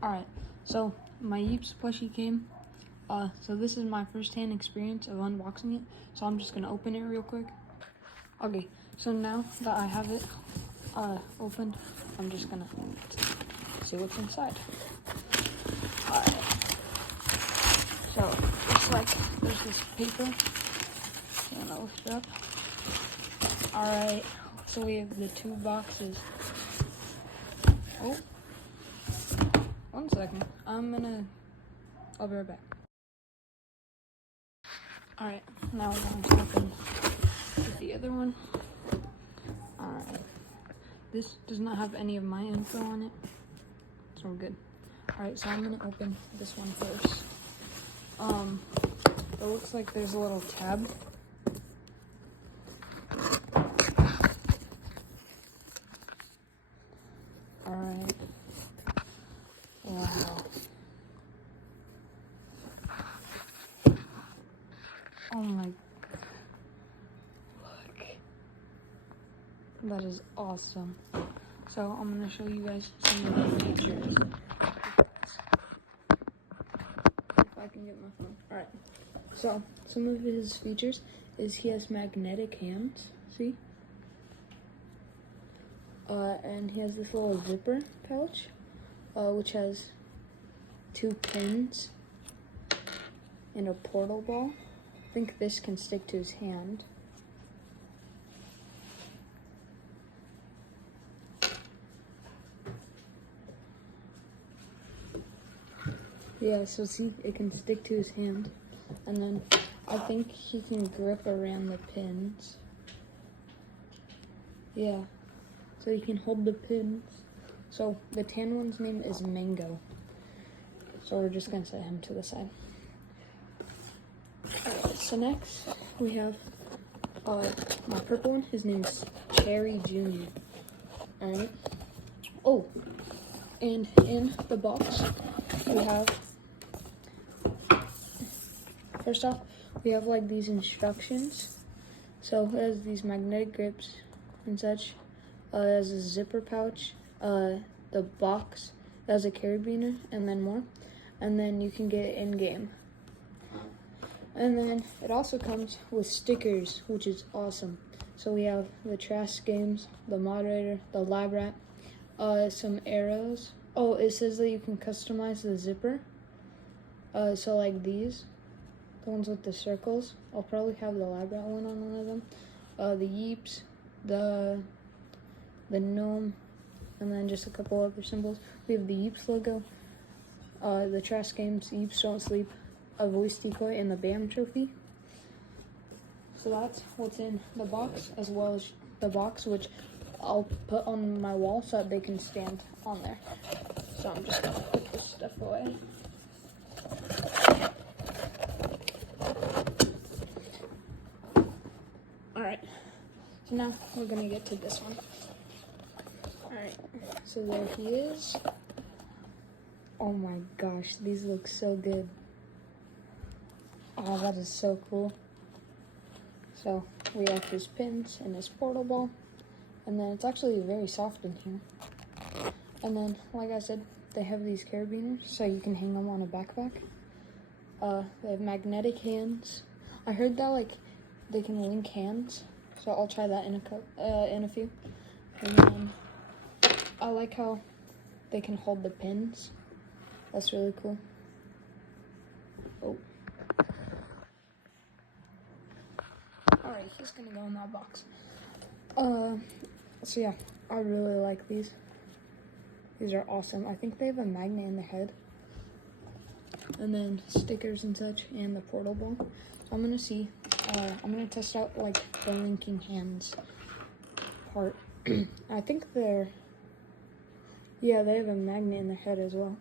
Alright, so my Yeeps plushie came. So this is my first-hand experience of unboxing it. So I'm just gonna open it real quick. Okay, so now that I have it opened, I'm just gonna see what's inside. Alright. So it's like there's this paper. I'm gonna lift it up. Alright, so we have the two boxes. Oh, one second. I'll be right back. Alright, now we're going to open the other one. Alright, this does not have any of my info on it, so we're good. Alright, so I'm gonna open this one first. It looks like there's a little tab. Alright. Wow. Oh my god. Look. That is awesome. So I'm gonna show you guys some of the features. If I can get my phone. Alright. So some of his features is he has magnetic hands, see? And he has this little zipper pouch, which has 2 pins and a portal ball. I think this can stick to his hand. Yeah, so see, it can stick to his hand. And then I think he can grip around the pins. Yeah, so he can hold the pins. So the tan one's name is Mango. So we're just gonna set him to the side. Alright, so next we have my purple one. His name is Cherry Jr. Alright. Oh, and in the box we have, first off, we have like these instructions. So it has these magnetic grips and such. It has a zipper pouch, the box, it has a carabiner, and then more. And then you can get it in-game. And then it also comes with stickers, which is awesome. So we have the trash games, the moderator, the lab rat, some arrows. Oh, it says that you can customize the zipper. So like these, the ones with the circles. I'll probably have the lab rat one on one of them. The Yeeps, the gnome, and then just a couple other symbols. We have the Yeeps logo, the trash games, Yeeps Don't Sleep, a voice decoy, and the BAM trophy. So that's what's in the box, as well as the box, which I'll put on my wall so that they can stand on there. So I'm just gonna put this stuff away. Alright, so now we're gonna get to this one. Alright, so there he is. Oh my gosh, these look so good. Oh, that is so cool. So we have his pins and his portal ball. And then it's actually very soft in here. And then, like I said, they have these carabiners, so you can hang them on a backpack. They have magnetic hands. I heard that like they can link hands, so I'll try that in a few. And then I like how they can hold the pins. That's really cool. Oh. Alright, he's gonna go in that box. So yeah, I really like these. These are awesome. I think they have a magnet in the head. And then stickers and such, and the portal ball. So I'm gonna see, I'm gonna test out like the linking hands part. I think yeah, they have a magnet in the head as well.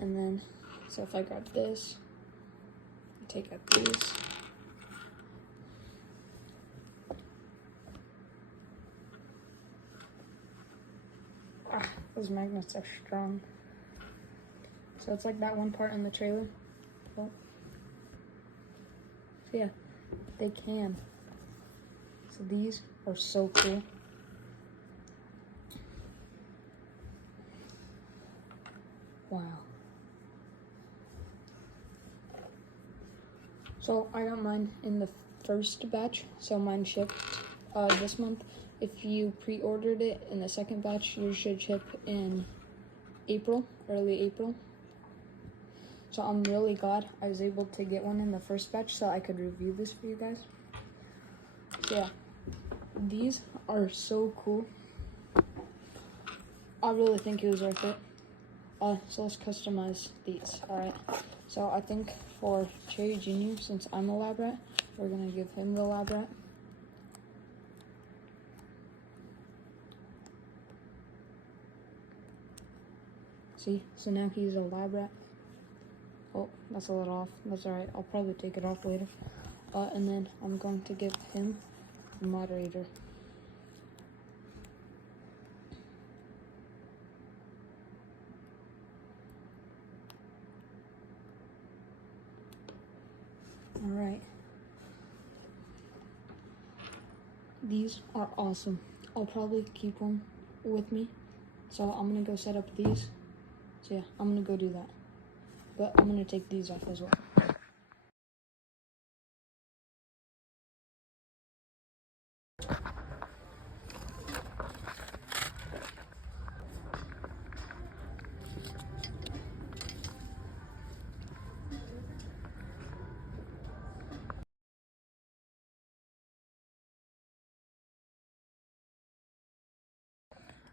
And then, so if I grab this, take out these. Those magnets are strong. So it's like that one part in the trailer. Oh. So yeah, they can. So these are so cool. Wow. So I got mine in the first batch, so mine shipped this month. If you pre-ordered it in the second batch, you should ship in April, early April. So I'm really glad I was able to get one in the first batch so I could review this for you guys. So yeah, these are so cool. I really think it was worth it. So let's customize these, alright? So I think for Cherry Jr., since I'm a lab rat, we're gonna give him the lab rat. See, so now he's a lab rat. Oh, that's a little off. That's alright. I'll probably take it off later. And then I'm going to give him the moderator. Alright. These are awesome. I'll probably keep one with me. So I'm gonna go set up these. So yeah, I'm gonna go do that. But I'm gonna take these off as well.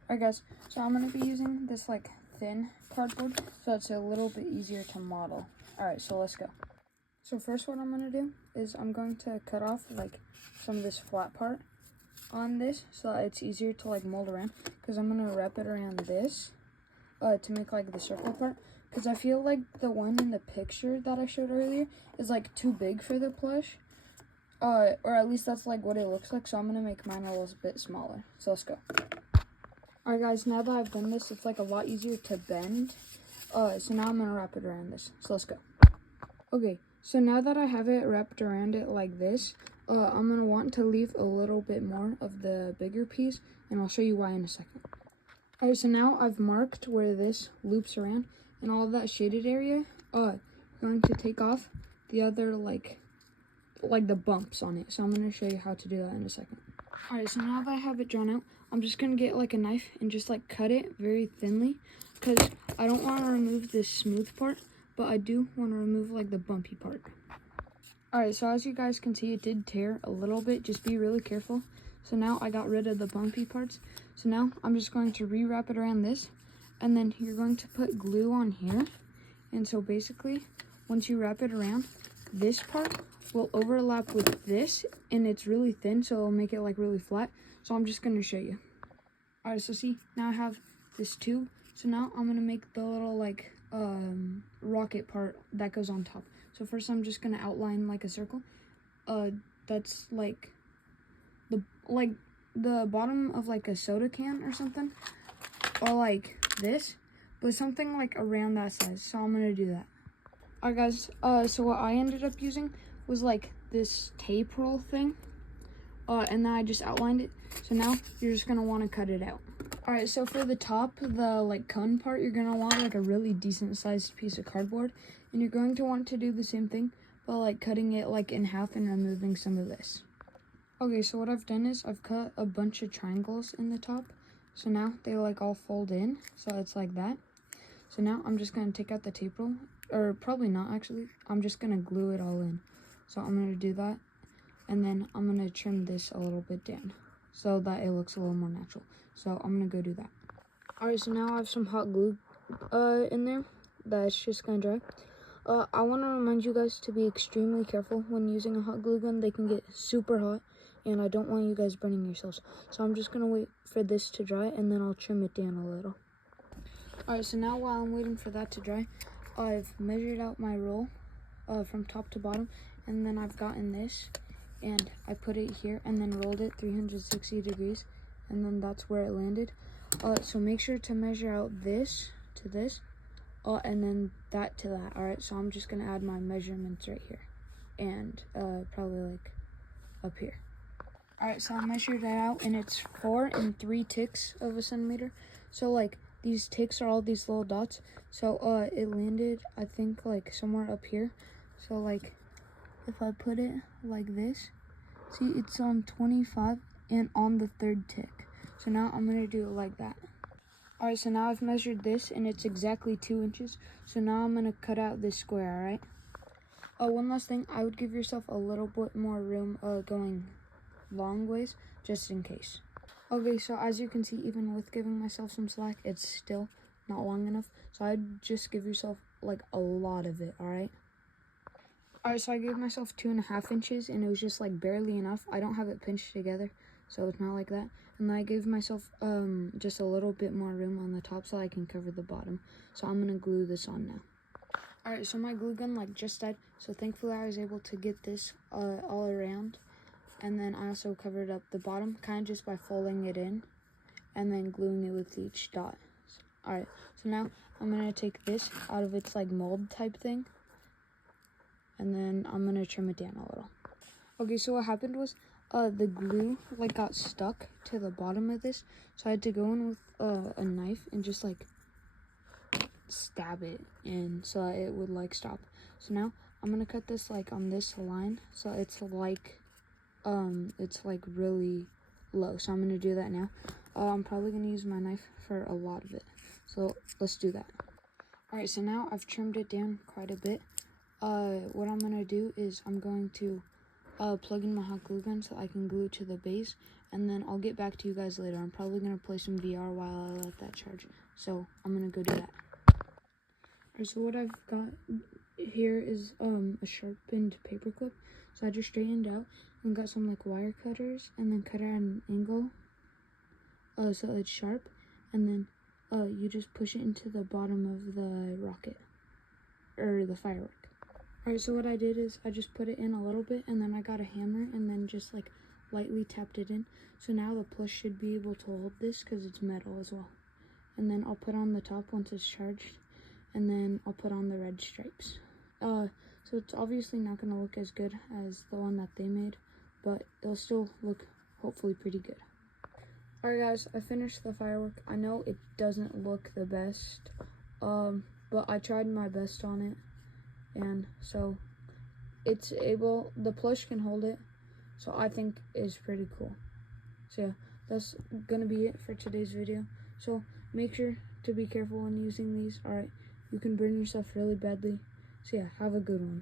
Alright guys, so I'm going to be using this like thin cardboard so it's a little bit easier to model. Alright, so let's go. So first what I'm going to do is I'm going to cut off like some of this flat part on this so that it's easier to like mold around, because I'm going to wrap it around this to make like the circle part, because I feel like the one in the picture that I showed earlier is like too big for the plush, or at least that's like what it looks like, so I'm going to make mine a little bit smaller. So let's go. Alright guys, now that I've done this, it's like a lot easier to bend. So now I'm going to wrap it around this. So let's go. Okay, so now that I have it wrapped around it like this, I'm going to want to leave a little bit more of the bigger piece, and I'll show you why in a second. Alright, so now I've marked where this loops around, and all of that shaded area, I'm going to take off the other like the bumps on it. So I'm going to show you how to do that in a second. Alright, so now that I have it drawn out, I'm just going to get like a knife and just like cut it very thinly, because I don't want to remove this smooth part, but I do want to remove like the bumpy part. Alright, so as you guys can see, it did tear a little bit. Just be really careful. So now I got rid of the bumpy parts. So now I'm just going to re-wrap it around this, and then you're going to put glue on here. And so basically, once you wrap it around, this part will overlap with this, and it's really thin, so it'll make it like really flat. So I'm just going to show you. Alright, so see, now I have this tube. So now I'm going to make the little like rocket part that goes on top. So first I'm just going to outline like a circle. That's like the bottom of like a soda can or something. Or like this, but something like around that size. So I'm going to do that. Alright guys, so what I ended up using was like this tape roll thing. And then I just outlined it. So now you're just gonna want to cut it out. Alright, so for the top, the like cone part, you're gonna want like a really decent sized piece of cardboard. And you're going to want to do the same thing, but like cutting it like in half and removing some of this. Okay, so what I've done is I've cut a bunch of triangles in the top. So now they like all fold in, so it's like that. So now I'm just gonna take out the tape roll, or probably not actually. I'm just gonna glue it all in. So I'm gonna do that. And then I'm going to trim this a little bit down so that it looks a little more natural. So I'm going to go do that. Alright, so now I have some hot glue in there that's just going to dry. I want to remind you guys to be extremely careful when using a hot glue gun. They can get super hot, and I don't want you guys burning yourselves. So I'm just going to wait for this to dry, and then I'll trim it down a little. Alright, so now while I'm waiting for that to dry, I've measured out my roll from top to bottom, and then I've gotten this. And I put it here and then rolled it 360 degrees, and then that's where it landed. So make sure to measure out this to this, and then that to that. Alright, so I'm just gonna add my measurements right here, and probably like up here. Alright, so I measured it out, and it's 4 3/6 of a centimeter. So like these ticks are all these little dots. So it landed, I think, like somewhere up here. So like if I put it like this, see, it's on 25 and on the third tick. So now I'm gonna do it like that. All right, so now I've measured this and it's exactly 2 inches. So now I'm gonna cut out this square, all right? One last thing, I would give yourself a little bit more room going long ways, just in case. Okay, so as you can see, even with giving myself some slack, it's still not long enough. So I'd just give yourself like a lot of it, all right? All right, so I gave myself 2.5 inches and it was just like barely enough. I don't have it pinched together, so it's not like that. And then I gave myself just a little bit more room on the top so I can cover the bottom. So I'm gonna glue this on now. All right, so my glue gun like just died. So thankfully I was able to get this all around. And then I also covered up the bottom kind of just by folding it in and then gluing it with each dot. All right, so now I'm gonna take this out of its like mold type thing. And then I'm gonna trim it down a little. Okay, so what happened was the glue like got stuck to the bottom of this, so I had to go in with a knife and just like stab it in so that it would like stop. So now I'm gonna cut this like on this line, so it's like really low. So I'm gonna do that now. I'm probably gonna use my knife for a lot of it, so let's do that. All right, so now I've trimmed it down quite a bit. What I'm gonna do is I'm going to plug in my hot glue gun so I can glue it to the base, and then I'll get back to you guys later. I'm probably gonna play some VR while I let that charge, so I'm gonna go do that. Alright, so what I've got here is a sharpened paper clip. So I just straightened out and got some like wire cutters and then cut it at an angle so it's sharp, and then you just push it into the bottom of the rocket or the firework. Alright, so what I did is I just put it in a little bit and then I got a hammer and then just like lightly tapped it in. So now the plush should be able to hold this because it's metal as well. And then I'll put on the top once it's charged, and then I'll put on the red stripes. So it's obviously not going to look as good as the one that they made, but it'll still look hopefully pretty good. Alright guys, I finished the firework. I know it doesn't look the best, but I tried my best on it. And so it's able, the plush can hold it, so I think it's pretty cool. So yeah, that's gonna be it for today's video. So make sure to be careful when using these. All right, you can burn yourself really badly. So yeah, have a good one.